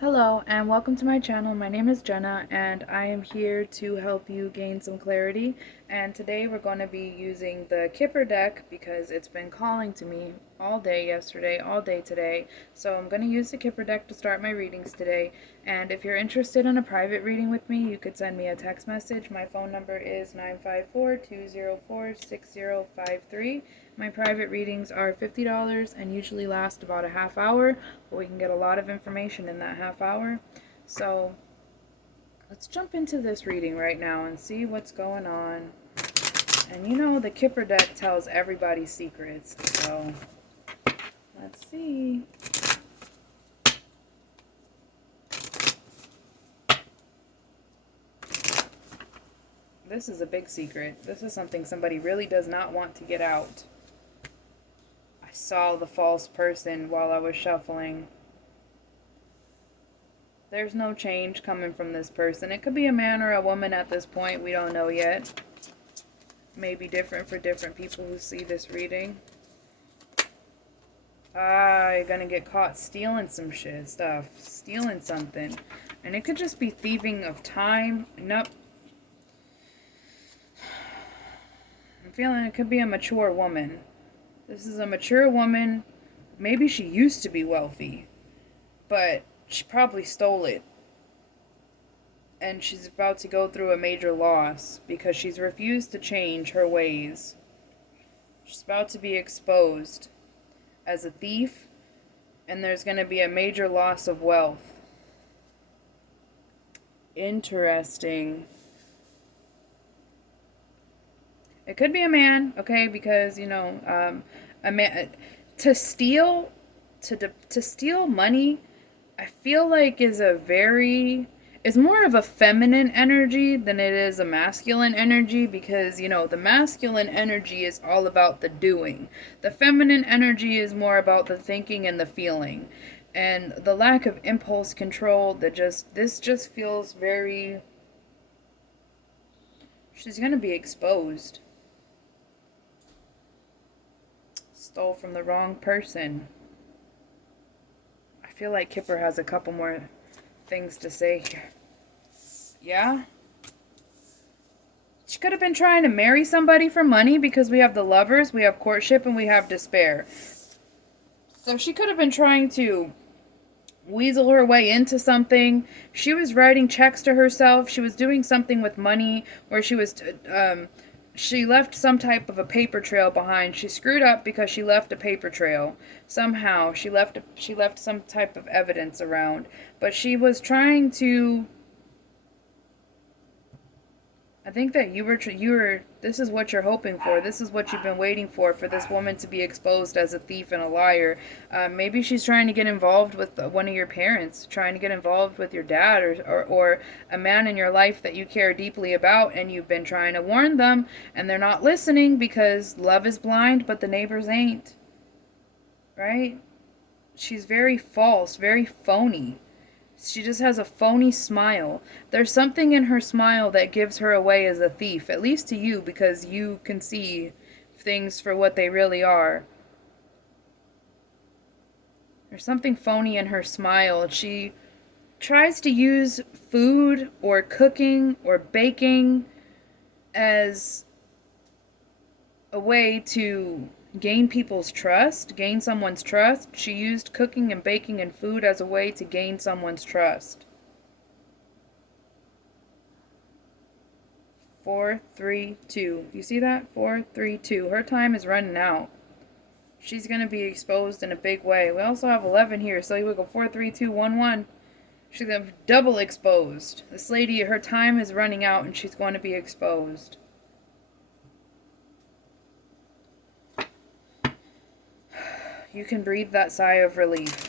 Hello and welcome to my channel. My name is Jenna and I am here to help you gain some clarity. And today we're going to be using the Kipper deck because it's been calling to me all day yesterday, all day today. So I'm going to use the Kipper deck to start my readings today. And if you're interested in a private reading with me, you could send me a text message. My phone number is 954-204-6053. My private readings are $50 and usually last about a half hour, but we can get a lot of information in that half hour. So let's jump into this reading right now and see what's going on. And you know, the Kipper deck tells everybody's secrets, so let's see. This is a big secret. This is something somebody really does not want to get out. I saw the false person while I was shuffling. There's no change coming from this person. It could be a man or a woman at this point. We don't know yet. May be different for different people who see this reading. You're gonna get caught stealing some stuff. Stealing something. And it could just be thieving of time. Nope. I'm feeling it could be a mature woman. This is a mature woman. Maybe she used to be wealthy, but she probably stole it. And she's about to go through a major loss because she's refused to change her ways. She's about to be exposed as a thief, and there's going to be a major loss of wealth. Interesting. It could be a man, okay, because, you know, a man to steal money, I feel like is more of a feminine energy than it is a masculine energy, because, you know, the masculine energy is all about the doing. The feminine energy is more about the thinking and the feeling. And the lack of impulse control, this just feels very, she's going to be exposed. Stole from the wrong person. I feel like Kipper has a couple more things to say here. Yeah? She could have been trying to marry somebody for money because we have the Lovers, we have courtship, and we have despair. So she could have been trying to weasel her way into something. She was writing checks to herself. She was doing something with money where she left some type of a paper trail behind. She screwed up because she left a paper trail. Somehow she left some type of evidence around. But she was trying to, I think that this is what you're hoping for. This is what you've been waiting for this woman to be exposed as a thief and a liar. Maybe she's trying to get involved with one of your parents, trying to get involved with your dad, or a man in your life that you care deeply about, and you've been trying to warn them, and they're not listening because love is blind, but the neighbors ain't. Right? She's very false, very phony. She just has a phony smile. There's something in her smile that gives her away as a thief, at least to you, because you can see things for what they really are. There's something phony in her smile. She tries to use food or cooking or baking as a way to gain people's trust, gain someone's trust. She used cooking and baking and food as a way to gain someone's trust. 4, 3, 2. You see that? 4, 3, 2. Her time is running out. She's going to be exposed in a big way. We also have 11 here, so you would go 4, 3, 2, 1, 1. She's going to be double exposed. This lady, her time is running out and she's going to be exposed. You can breathe that sigh of relief.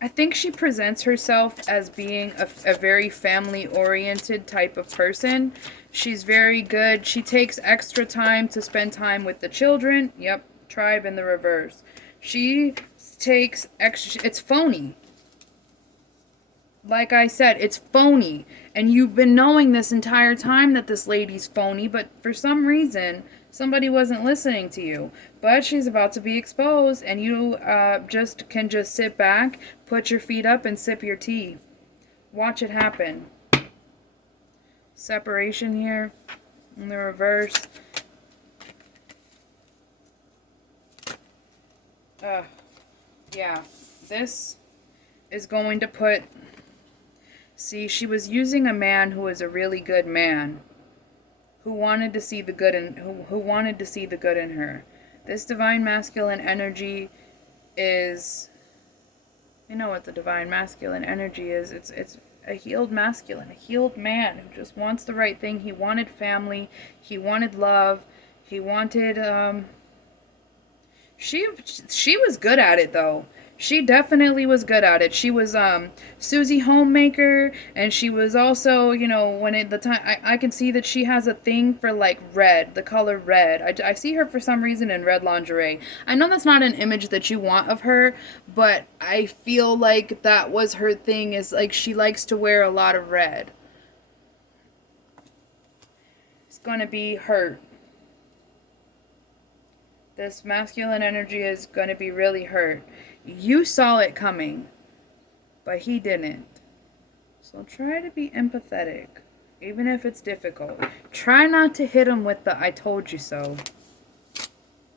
I think she presents herself as being a very family-oriented type of person. She's very good. She takes extra time to spend time with the children. Yep, tribe in the reverse. She takes extra, it's phony. Like I said, it's phony. And you've been knowing this entire time that this lady's phony, but for some reason, somebody wasn't listening to you. But she's about to be exposed, and you just can just sit back, put your feet up, and sip your tea. Watch it happen. Separation here in the reverse. Yeah, this is going to put... See, she was using a man who was a really good man, who wanted to see the good in who wanted to see the good in her. This divine masculine energy is, you know what the divine masculine energy is. It's a healed masculine, a healed man who just wants the right thing. He wanted family, he wanted love, he wanted she was good at it though. She definitely was good at it. She was Susie Homemaker, and she was also, you know, when at the time I can see that she has a thing for like red, the color red. I see her for some reason in red lingerie. I know that's not an image that you want of her, but I feel like that was her thing, is like she likes to wear a lot of red. It's gonna be hurt. This masculine energy is going to be really hurt. You saw it coming, but he didn't. So try to be empathetic, even if it's difficult. Try not to hit him with the "I told you so."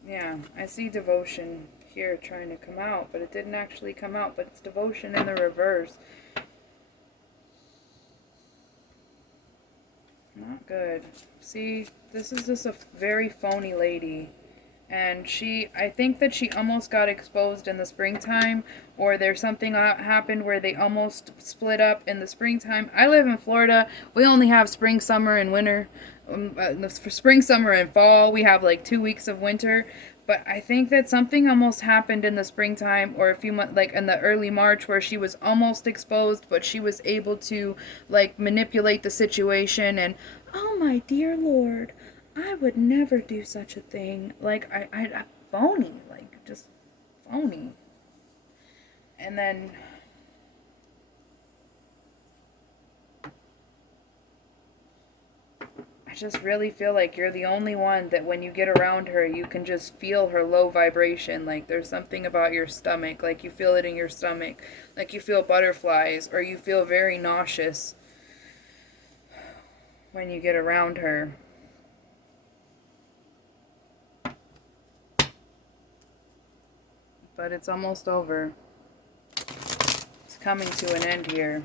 Yeah, I see devotion here trying to come out, but it didn't actually come out, but it's devotion in the reverse. Not good. See, this is just a very phony lady. And I think that she almost got exposed in the springtime, or there's something happened where they almost split up in the springtime. I live in Florida. We only have spring, summer, and winter. For spring, summer, and fall, we have like 2 weeks of winter. But I think that something almost happened in the springtime, or a few months, like in the early March, where she was almost exposed, but she was able to like manipulate the situation. And oh my dear Lord, I would never do such a thing. Like, I phony. Like, just phony. And then... I just really feel like you're the only one that when you get around her, you can just feel her low vibration. Like, there's something about your stomach. Like, you feel it in your stomach. Like, you feel butterflies. Or you feel very nauseous when you get around her. But it's almost over. It's coming to an end here.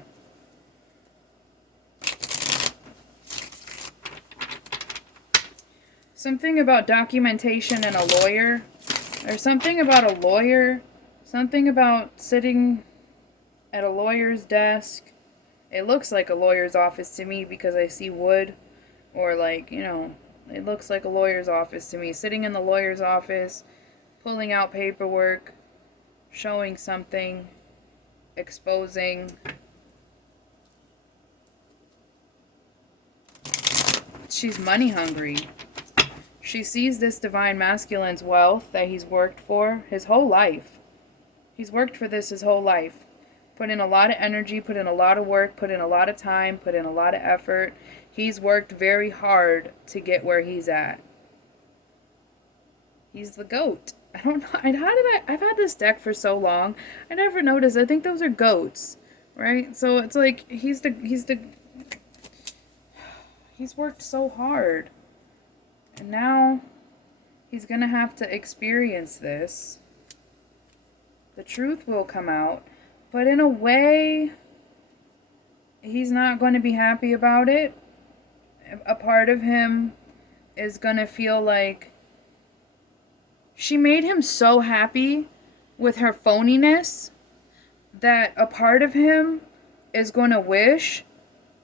Something about documentation and a lawyer. There's something about a lawyer. Something about sitting at a lawyer's desk. It looks like a lawyer's office to me because I see wood. Or like, you know, it looks like a lawyer's office to me. Sitting in the lawyer's office, pulling out paperwork, showing something, exposing. She's money hungry. She sees this divine masculine's wealth that he's worked for his whole life. He's worked for this his whole life. Put in a lot of energy, put in a lot of work, put in a lot of time, put in a lot of effort. He's worked very hard to get where he's at. He's the goat. I don't know. I've had this deck for so long. I never noticed. I think those are goats, right? So it's like he's worked so hard. And now he's going to have to experience this. The truth will come out, but in a way he's not going to be happy about it. A part of him is going to feel like she made him so happy with her phoniness that a part of him is going to wish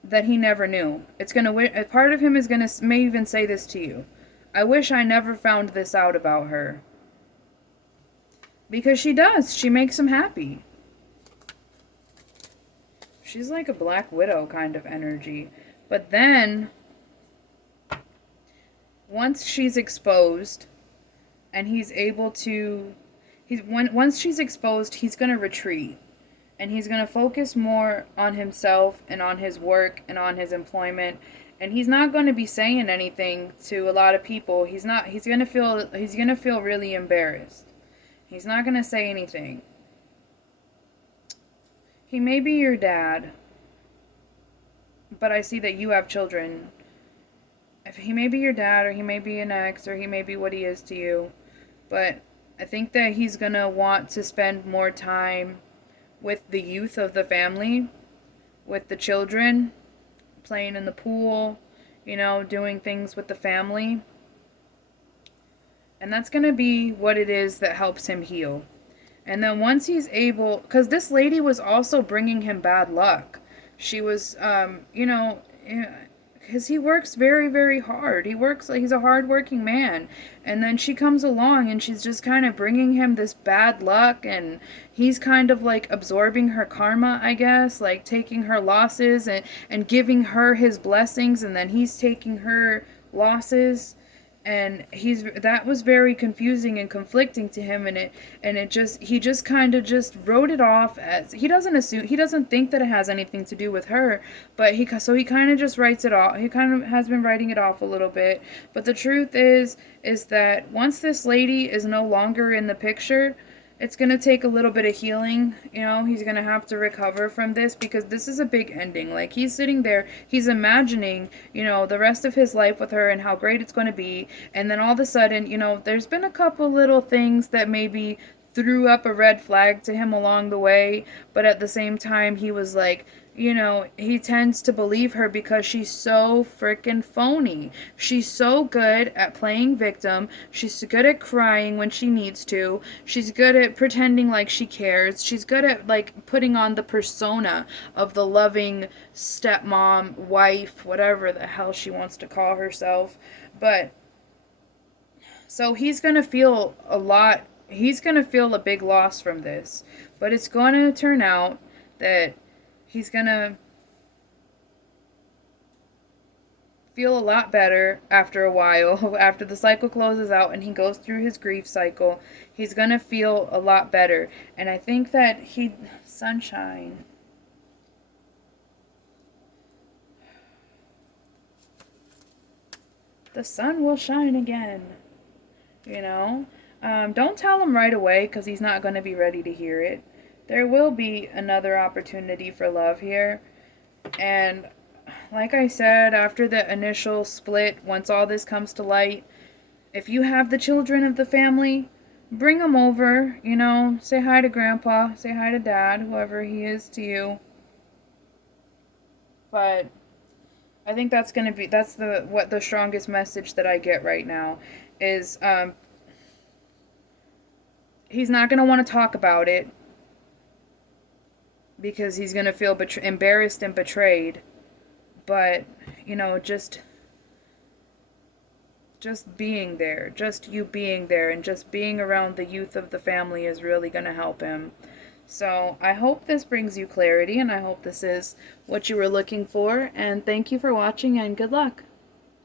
that he never knew. A part of him is going to may even say this to you. I wish I never found this out about her. Because she does. She makes him happy. She's like a Black Widow kind of energy. But then, once she's exposed, and he's able to... once she's exposed, he's going to retreat. and he's going to focus more on himself and on his work and on his employment, and he's not going to be saying anything to a lot of people. He's going to feel really embarrassed. He's not going to say anything. He may be your dad, but I see that you have children. If he may be your dad, or he may be an ex, or he may be what he is to you, but I think that he's going to want to spend more time with the youth of the family, with the children, playing in the pool, doing things with the family. And that's going to be what it is that helps him heal. And then once he's able, because this lady was also bringing him bad luck. She was, because he works very, very hard. He works like he's a hardworking man. And then she comes along and she's just kind of bringing him this bad luck. And he's kind of like absorbing her karma, I guess, like taking her losses and giving her his blessings. And then he's taking her losses. And that was very confusing and conflicting to him, and he just kind of just wrote it off as he doesn't think that it has anything to do with her, but he kind of just writes it off. He kind of has been writing it off a little bit, but the truth is that once this lady is no longer in the picture, it's going to take a little bit of healing. He's going to have to recover from this, because this is a big ending. Like, he's sitting there, he's imagining, the rest of his life with her and how great it's going to be. And then all of a sudden, there's been a couple little things that maybe threw up a red flag to him along the way. But at the same time, he was like, he tends to believe her because she's so freaking phony. She's so good at playing victim. She's good at crying when she needs to. She's good at pretending like she cares. She's good at like putting on the persona of the loving stepmom, wife, whatever the hell she wants to call herself. But so he's going to feel a big loss from this. But it's going to turn out that he's going to feel a lot better after a while. After the cycle closes out and he goes through his grief cycle, he's going to feel a lot better. And I think that sunshine. The sun will shine again. Don't tell him right away, because he's not going to be ready to hear it. There will be another opportunity for love here. And like I said, after the initial split, once all this comes to light, if you have the children of the family, bring them over, say hi to grandpa, say hi to dad, whoever he is to you. But I think that's the strongest message that I get right now is he's not going to want to talk about it, because he's going to feel embarrassed and betrayed. But, just being there, just you being there, and just being around the youth of the family is really going to help him. So I hope this brings you clarity, and I hope this is what you were looking for. And thank you for watching, and good luck.